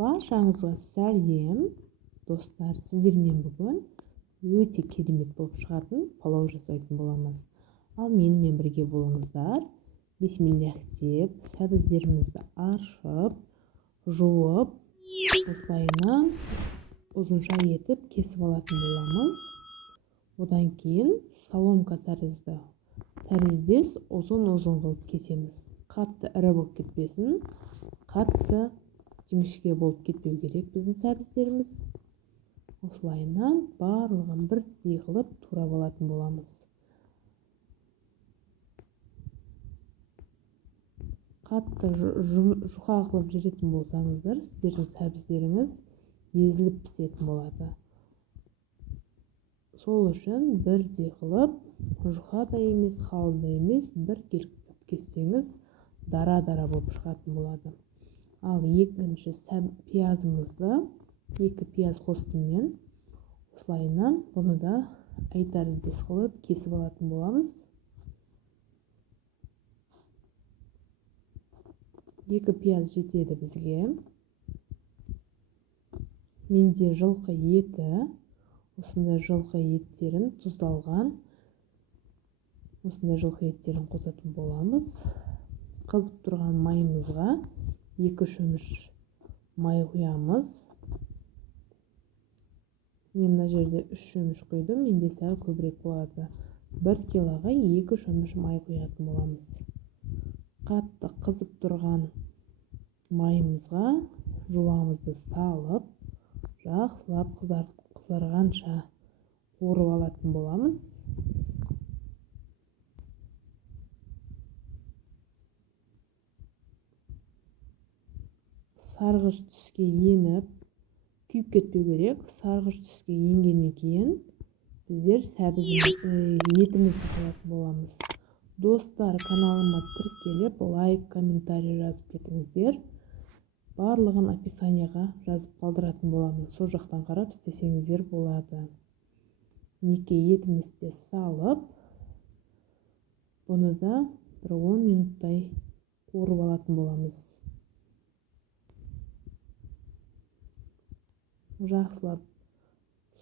Баршаңызға сәлем, достар. Сіздермен бүгін өте керемет болып шығатын палау жасайтын боламыз. Ал менімен бірге болыңыздар. Бисмиллах деп, сәбіздерімізді аршып, жуып, осылайынан ұзынша етіп кесіп алатын боламыз. Одан кейін соломка тәріздес ұзын-ұзын қылып кесеміз. Қатты ірі болып кетпесін, қатты жіңішке болып кетпеу керек біздің сәбіздеріміз. Осылайынан барлығын бірдей қылып турап алатын боламыз. Қатты жұқа қылып жүретін болсаңыздар, сіздердің сәбіздеріңіз езіліп пісетін болады. Сол үшін бірдей қылып, жұқа да емес, қалың да емес, бір келіп кессеңіз, дара-дара болып шығатын болады. Ал екінші пиязымызды, 2 пияз қостым мен. Осылайынан бұны да айтарыздес қылып кесіп алатын боламыз. 2 пияз жетеді бізге. Менде жылқы еті, осындай жылқы еттерін тұздалған, осындай жылқы еттерін қосатын боламыз. Қызып тұрған майымызға 2 шөміш май құямыз. Мен мына жерде 3 шөміш құйдым, менде сәл көбірек болады. 1 килоға 2 шөміш май құятын боламыз. Қатты қызып тұрған майымызға жуамызды салып, жақсылап қызарғанша қуырып алатын боламыз. Сарғыш түске еніп, күйіп кетпеу керек. Сарғыш түске енгеннен кейін біздер етімізді салатын боламыз. Достар, каналыма тіркеліп, лайк, комментарий жазып кетіңіздер. Барлығын описанияға жазып қалдыратын боламын. Сол жақтан қарап істесеңіздер болады. Мінекей етімізді салып, бұны да 10 минуттай қуырып алатын боламыз. Жақсылап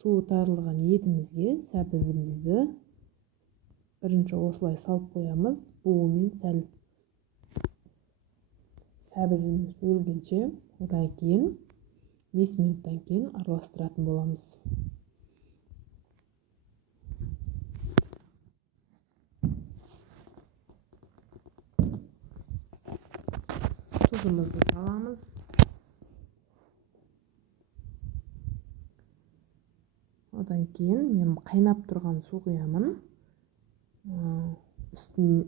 суы тарылған етімізге сәбізімізді бірінші осылай салып қоямыз. Буымен сәл сәбізіміз өлгенше, одан кейін 5 минуттан кейін араластыратын боламыз. Тұзымызды саламыз. Одан кейін мен қайнап тұрған су құямын. Үстіне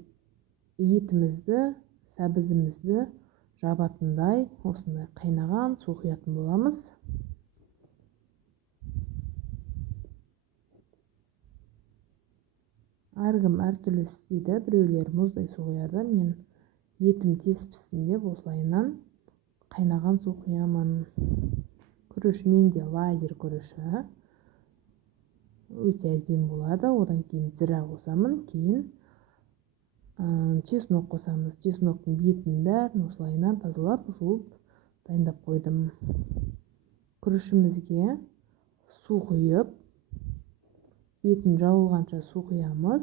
етімізді, сәбізімізді жабатындай осындай қайнаған су құятын боламыз. Әркім әртүрлі істейді. Біреулер мұздай су құяды. Мен етім тез піссін деп осылайынан қайнаған су құямын. Күріш менде лазер күріші. Өте әдемі болады. Одан кейін зіра қосамын, кейін чеснок қосамыз. Чесноктың бетін бәрін осылайынан тазалап, жуып дайындап қойдым. Күрішімізге су құйып, бетін жауылғанша су құямыз.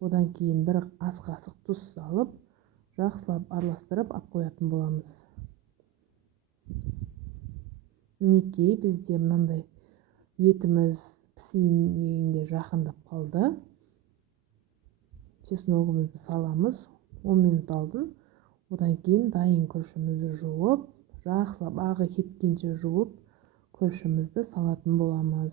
Одан кейін бір ас қасық тұз салып, жақсылап араластырып ап қоятын боламыз. Мінекей бізде мынандай етіміз пісейінге жақындап қалды. Чесногымызды саламыз. 10 минут алдын. Одан кейін дайын күрішімізді жуып, жақсылап ағы кеткенше жуып, күрішімізді салатын боламыз.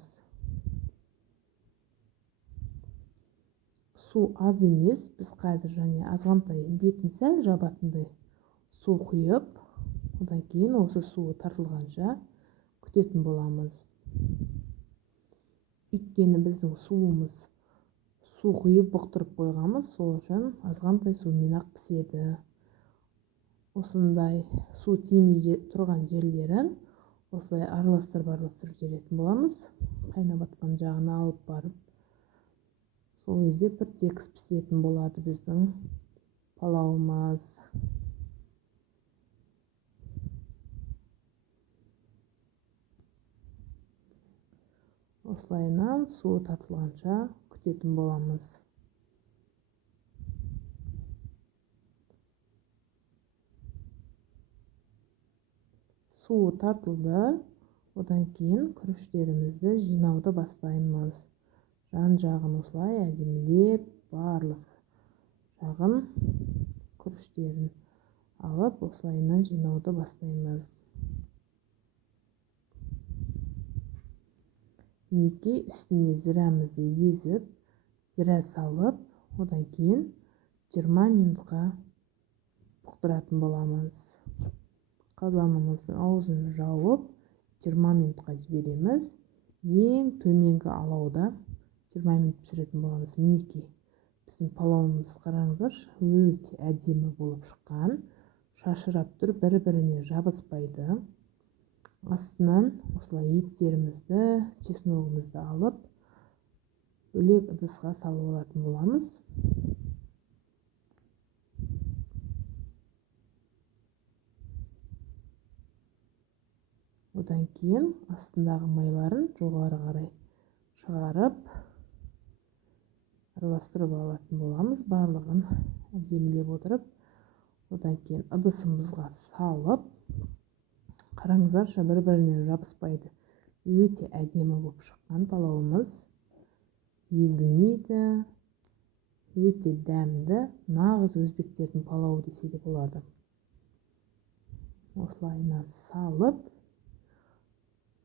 Су аз емес, біз қазір және азғантай бетін сәл жабатындай су құйып, одан кейін осы суы тартылғанша күтетін боламыз. Өйткені біздің суымыз су құйып бұқтырып қойғанбыз, сол үшін азғантай сумен ақ піседі. Осындай су тимей тұрған жерлерін осылай араластырып жіберетін боламыз. Қайнап жатқан жағына алып барып, сол кезде бір текст пісетін болады біздің палауымыз. осылайынан суы тартылғанша күтетін боламыз. Суы тартылды. Одан кейін күріштерімізді жинауды бастаймыз. Жан-жағын осылай әдемілеп, барлық жағын күріштерін алып, осылайынан жинауды бастаймыз. Мінекей үстіне зірамызды езіп, зіра салып, одан кейін 20 минутқа бұқтыратын боламыз. Қазанымыздың аузын жауып 20 минутқа жібереміз. Ең төменгі алауда 20 минут пісіретін боламыз. Мінекей біздің палауымыз қараңыздар, өте әдемі болып шыққан. Шашырап тұр, бір-біріне жабыспайды. Астынан осылай еттерімізді, чесногымызды алып, бөлек ыдысқа салып алатын боламыз. Одан кейін астындағы майларын жоғары қарай шығарып, араластырып алатын боламыз. Барлығын әдемілеп отырып, одан кейін ыдысымызға салып, қараңыздаршы, бір-біріне жабыспайды. Өте әдемі болып шыққан палауымыз. Езілмейді, өте дәмді, нағыз өзбектердің палауы десе де болады. Осылайынан салып,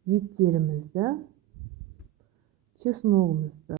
еттерімізді, чесногымызды